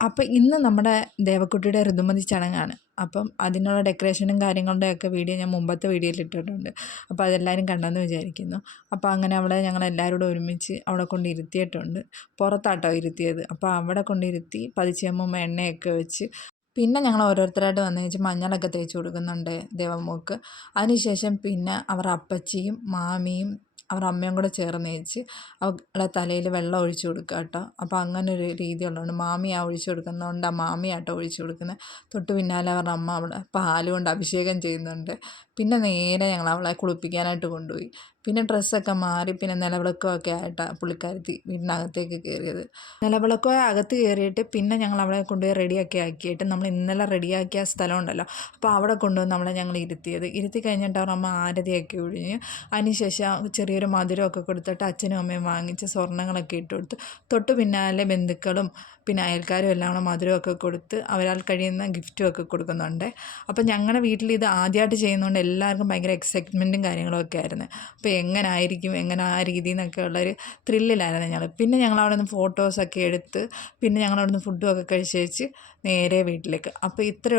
അപ്പോൾ ഇന്ന് നമ്മുടെ ദേവക്കുട്ടിയുടെ ഋതുമതി ചടങ്ങാണ്. അപ്പം അതിനുള്ള ഡെക്കറേഷനും കാര്യങ്ങളുടെയൊക്കെ വീഡിയോ ഞാൻ മുമ്പത്തെ വീഡിയോയിൽ ഇട്ടിട്ടുണ്ട്. അപ്പോൾ അതെല്ലാവരും കണ്ടെന്ന് വിചാരിക്കുന്നു. അപ്പോൾ അങ്ങനെ അവിടെ ഞങ്ങളെല്ലാവരോടും ഒരുമിച്ച് അവിടെ കൊണ്ടിരുത്തിയിട്ടുണ്ട്. പുറത്താട്ടോ ഇരുത്തിയത്. അപ്പോൾ അവിടെ കൊണ്ടിരുത്തി പതിച്ചേമ്മ എണ്ണയൊക്കെ വെച്ച് പിന്നെ ഞങ്ങൾ ഓരോരുത്തരായിട്ട് വന്നേച്ച് മഞ്ഞളൊക്കെ തേച്ച് കൊടുക്കുന്നുണ്ട് ദേവമ്മക്ക്. അതിനുശേഷം പിന്നെ അവർ അപ്പച്ചിയും മാമിയും അവരുടെ അമ്മയും കൂടെ ചേർന്ന് വെച്ച് അവളുടെ തലയിൽ വെള്ളം ഒഴിച്ച് കൊടുക്കുക കേട്ടോ. അപ്പോൾ അങ്ങനെ ഒരു രീതി ഉള്ളതുകൊണ്ട് മാമിയാണ് ഒഴിച്ച് കൊടുക്കുന്നതുകൊണ്ട് ആ മാമിയാട്ടോ ഒഴിച്ച് കൊടുക്കുന്നത്. തൊട്ട് പിന്നാലെ അവരുടെ അമ്മ അവിടെ പാല് കൊണ്ട് അഭിഷേകം ചെയ്യുന്നുണ്ട്. പിന്നെ നേരെ ഞങ്ങൾ അവളെ കുളിപ്പിക്കാനായിട്ട് കൊണ്ടുപോയി. പിന്നെ ഡ്രസ്സൊക്കെ മാറി പിന്നെ നിലവിളക്കമൊക്കെ ആയിട്ടാണ് പുള്ളിക്കാരത്തി വീടിനകത്തേക്ക് കയറിയത്. നിലവിളക്കോ അകത്ത് കയറിയിട്ട് പിന്നെ ഞങ്ങൾ അവളെ കൊണ്ടുപോയി റെഡിയൊക്കെ ആക്കിയിട്ട് നമ്മൾ ഇന്നലെ റെഡിയാക്കിയ സ്ഥലം ഉണ്ടല്ലോ, അപ്പോൾ അവിടെ കൊണ്ടുവന്ന് ഞങ്ങൾ ഇരുത്തി കഴിഞ്ഞിട്ട് അവർ അമ്മ ആരതിയൊക്കെ ഒഴിഞ്ഞ് അതിനുശേഷം ചെറിയൊരു മധുരമൊക്കെ കൊടുത്തിട്ട് അച്ഛനും അമ്മയും വാങ്ങിച്ച സ്വർണ്ണങ്ങളൊക്കെ ഇട്ട് കൊടുത്ത് തൊട്ട് പിന്നാലെ ബന്ധുക്കളും പിന്നെ അയൽക്കാരും എല്ലാം കൂടെ മധുരമൊക്കെ കൊടുത്ത് അവരാൽ കഴിയുന്ന ഗിഫ്റ്റും ഒക്കെ കൊടുക്കുന്നുണ്ട്. അപ്പം ഞങ്ങളുടെ വീട്ടിൽ ഇത് ആദ്യമായിട്ട് ചെയ്യുന്നതുകൊണ്ട് എല്ലാവർക്കും ഭയങ്കര എക്സൈറ്റ്മെൻറ്റും കാര്യങ്ങളൊക്കെ ആയിരുന്നു. അപ്പോൾ എങ്ങനെ ആ രീതിയിൽ നിന്നൊക്കെ ഉള്ളൊരു ത്രില്ലിലായിരുന്നു ഞങ്ങൾ. പിന്നെ ഞങ്ങൾ അവിടെ നിന്ന് ഫോട്ടോസൊക്കെ എടുത്ത് പിന്നെ ഞങ്ങൾ അവിടെ നിന്ന് ഫുഡും ഒക്കെ കഴിച്ചേച്ച് നേരെ വീട്ടിലേക്ക്. അപ്പോൾ ഇത്ര